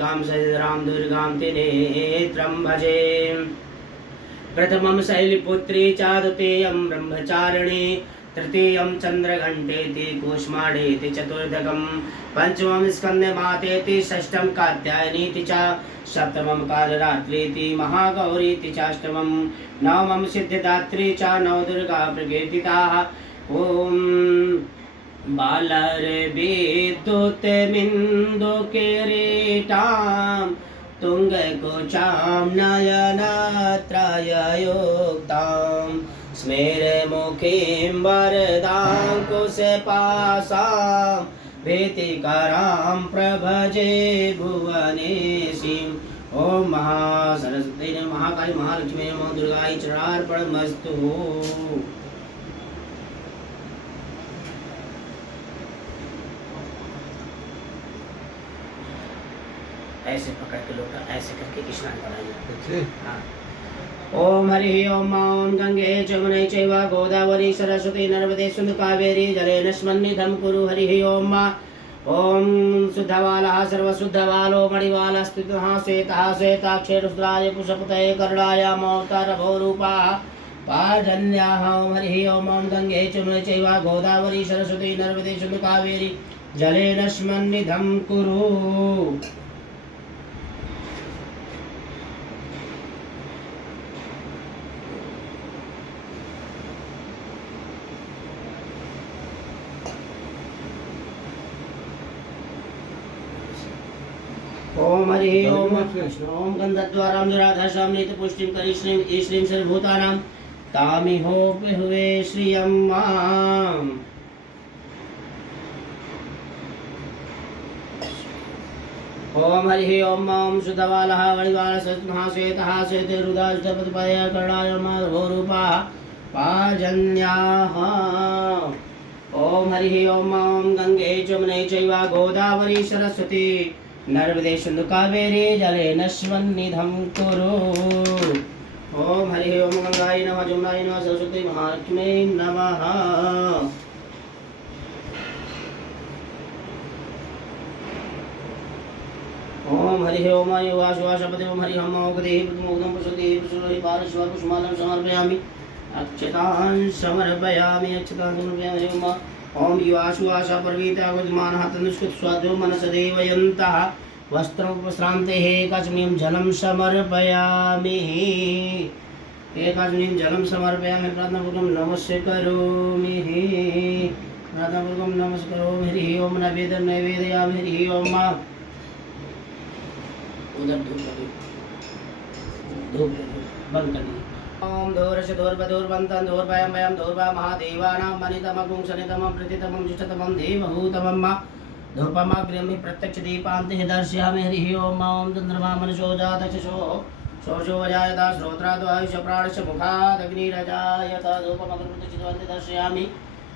कालिकां सहितरां दुर्गां त्रिनेत्रं भजे। प्रथमं शैलपुत्री च द्वितीयं ब्रह्मचारिणी तृतीयं चन्द्रघण्टेति कूष्माण्डेति चतुर्थकं पंचमं स्कन्दमातेति षष्ठं कात्यायनीति च सप्तमं कालरात्रीति महागौरीति चाष्टमं नवमं सिद्धिदात्री च नवदुर्गा प्रकीर्तिताः। ॐ बालर्विद्युतमिन्दुकिरीटां तुङ्गकुचां नयनत्रययुक्तां स्मेरमुखीं वरदाङ्कुशपाशां भीतिकरां प्रभजे भुवनेशीम्। ओम महासरस्वती नमः, महाकाली महालक्ष्मी नमः, दुर्गायै चरणार्पणमस्तु। ऐसे पकड़ के लोटा ऐसे करके स्नान कराइए। हाँ। ओम हरि ओम ओम गंगे जमुने चैव गोदावरी सरस्वती नर्मदे सिंधु कावेरी जलेनस्मन्निधं कुरु। हरि ओम ओम शुद्धबालः सर्वशुद्धबालो मणिबालः स्थितः श्वेतः श्वेताक्षरुद्राय पुष्पतये कर्णाय मौतारभौरूपाः पाजन्याः। ओम हरि ओम ओम गंगे जमुने चैव गोदावरी सरस्वती नर्मदे सिंधु कावेरी जलेनस्मन्निधं कुरु। ओम हरि ओम ओम गंधद्वारां दुराधर्षां नीतिपुष्टिं करि श्रीं श्रीं सर्वभूतानां तामिहो हुए श्रियं माम्। ओम हरि ओम ओम शुद्धबालः मणिबालः सत्मः श्वेतः श्वेतरुद्राष्टपतिपदय कर्णाय माधवरूपाः पाजन्याः। ओम हरि ओम ओम गंगे जमुने चैव गोदावरी सरस्वती नर्मदे सिंधु कावेरी जलेनस्मन्निधं कुरु। ओम हरि ओम गंगायै नमः, जमुनायै नमः, सरस्वती महालक्ष्म्यै नमः। ओम हरि ओम युवाशुवाशपदे ओम हरि ओम ओगदेहि मुग्धं प्रसुदेहि प्रसुदेहि पारश्व पुष्मालं समर्पयामि अक्षतां समर्पयामि अक्षतां समर्पयामि। ओम ओम युवाशुवाशा पर्वीता गुजमानः तनुष्कृत स्वाद्यो मनसदेवयन्तः वस्त्रोपश्रान्तेः एकस्मिन् जलं समर्पयामि एकस्मिन् जलं समर्पयामि। प्रार्थनापूर्वकं नमस्य करोमि प्रार्थनापूर्वकं नमस्य करोमि। हरि ओम नैवेद्यं नैवेदयामि। हरि ओम उधर धूप बंद कर दीजिए। ओम धूर्ष धूर्वधूर्वन्तं धूर्वयं वयं धूर्वा महादेवानां मणितमं शनितमं प्रतितमं जुष्टतमं देवभूतमं धूपमग्र्यं हि प्रत्यक्षदीपान्ते दर्शयामि। हरि ओम ओम चन्द्रमा मनसो जातचक्षो शोषो वजायता श्रोत्राद्वायुष प्राणस्य मुखादग्निरजायत धूपमग्रप्रत्यक्षितवन्ते दर्शयामि।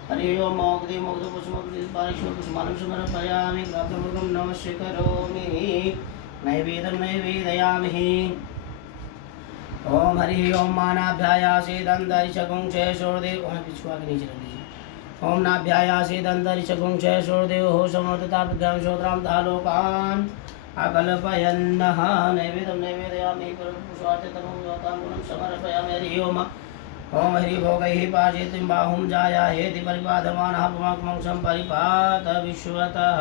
हरि ओम मोग्धि मोग्धपुष्पमालं समर्पयामि प्रार्थनापूर्वकं नमस्य करोमि नैवेद्यं नैवेदयामि। ओम हरि ओम नाभ्यायासेदन्तरिक्षगुंक्षे सूर्यदेव ओम पिछुआ के नीचे रख लीजिए। ओम नाभ्यायासेदन्तरिक्षगुंक्षे सूर्यदेव हो समर्पिताभ्यां श्रोत्रां तालोकान् अकल्पयन्नः नैवेद्यं नैवेदयामि पुरुषार्थतमं ताम्बूलं समर्पयामि। हरि ओम ओम हरि भोगैः पाचयितुं बाहुं जायाहेति परिपादमानः पुमाकमंसं परिपात विश्वतः।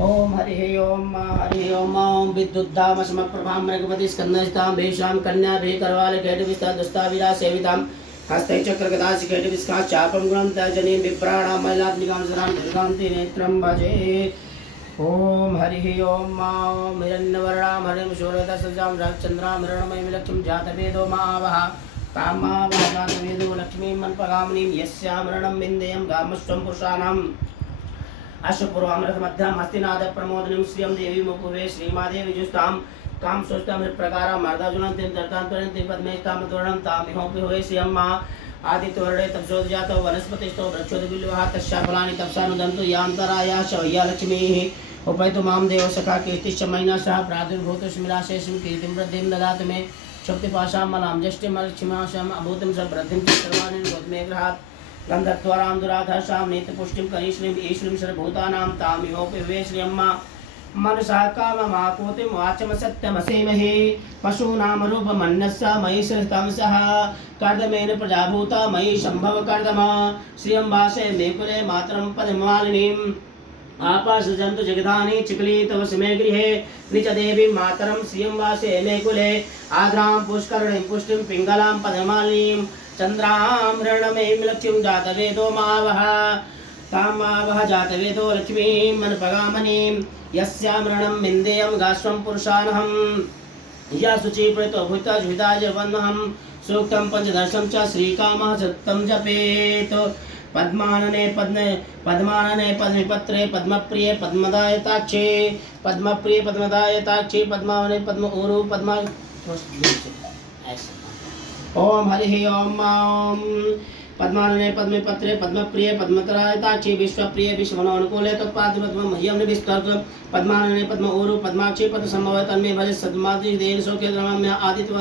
ओम हरि ओम विद्युद्धाम समप्रभां मृगपति स्कंदस्तां भेषां कन्या भेकरवाल कैटविस्ता दुस्ता विरा सेवितां हस्ते चक्रगदा शिखेटविस्का चापं गुणं तजनीं विप्राणां मैलात्मिकां सदां दुर्गां त्रिनेत्रं भजे। ओम हरि ओम हिरण्यवर्णां हरिं शूरदसजां चन्द्रां हिरण्मयीं लक्ष्मीं जातवेदो मावः कामावः जातवेदो लक्ष्मीं मन्पगामिनीं यस्यां मरणं विन्देयं गामस्त्वं पुरुषाणाम् अश्वपूर्वामृतमध्यां हस्तिनाद प्रमोदनीं श्रियं देवी मुकुवे श्रीमादेवी जुष्टां काम सोष्टां प्रकारा मर्दाजुनन्तिं दर्तान्तरन्ति पद्मेष्टां तोरणं तामिहोपि होय श्रियं मा आदित्यवर्णे तपसोदजातो वनस्पतिस्थो वृक्षोद्बिल्वः तस्या फलानि तपसानुदन्तु यान्तराया शवय्या लक्ष्मीः उपैतु मां देव सखा कीर्तिश्च मयिना सह प्रादुर्भूतो स्मिराशेषं कीर्तिं वृद्धिं ददातु मे शक्तिपाशां मलां जष्टिमलक्ष्मीमाशम् अभूतिं स वृद्धिं च सर्वाणि गोत्मे गृहात् गन्धत्वरां दुराधर्षां नित्यपुष्टिं करीश्रीं ईश्वरीं सर्वभूतानां तामिहोपि श्रियम्मा मनसा काममाकोतिं वाचम सत्यमसेमहि पशूनां रूपमन्यस्य मयि सृतंसः कर्दमेन प्रजाभूता मयि सम्भव कर्दम श्रियं वासे मे कुले मातरं पदमालिनीम् आपासजन्तु जगदानि चिकली तव समे गृहे निजदेवी मातरं श्रियं वासे मे कुले आद्रां पुष्करणीं पुष्टिं पिङ्गलां पदमालिनीं चन्द्रां रणमें लक्ष्मीं जातवेदो मावः तामावः जातवेदो लक्ष्मीं मनपगामनीं यस्यां रणं विन्देयं गाश्वं पुरुषानहं या शुचिप्रेतो भूता जुहिताय वन्महं सूक्तं पञ्चदशं च श्रीकामः सत्तं जपेत् पद्मानने पद्मपत्रे पद्मप्रिये पद्मदायताक्षे पद्मप्रिये पद्मदायताक्षे पद्मावने पद्म ऊरु पद्मा ओम हरि ओम पद्मानने पद्मपत्रे पद्मप्रिये पद्मदायताक्षे विश्वप्रिये विश्वमनोनुकूले तत्पादपद्मं मह्यं निविस्तर्त पद्मानने पद्म ऊरु पद्माक्षे पद्मसंभवे तन्मे भजे सद्मादि देन सौख्य रम्य आदित्य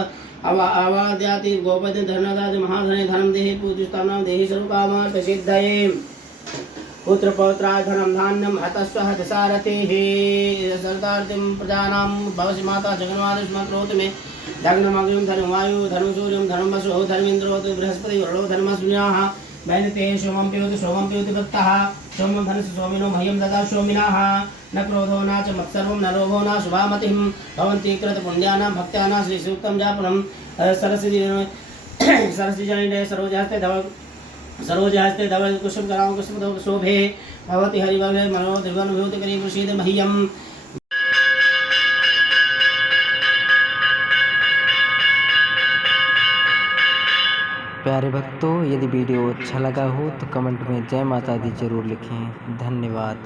आवाद्याति गोपति धनदाति महाधने धनम देहि पूजितानां देहि सर्वकामार्थ सिद्धये पुत्र पौत्राय धनम धान्यम हतस्व हतसारथिः सर्दार्थिं प्रजानां भवसि माता जगन्माता मंत्रोत में दग्नमग्निं धर्म वायु धर्म सूर्यं धर्म वसु धर्मेन्द्रो बृहस्पति वरुणो धर्मस्विनाः वैनते सोमं पिबति भक्तः सोमं धनस्य सोमिनो मह्यं ददा सोमिनाः न क्रोधो न च मत्सर्वं न लोभो न शुभामतिं भवन्ति कृतपुण्यानां भक्त्यानां श्रीसूक्तं जापनं सरस्वती जनिने सरोजहस्ते धवल कुसुमकरां कुसुमदो शोभे भवति हरिवल्ले मनो त्रिभुवन विभूतिकरी प्रसीद मह्यम्। प्यारे भक्तों, यदि वीडियो अच्छा लगा हो तो कमेंट में जय माता दी जरूर लिखें। धन्यवाद।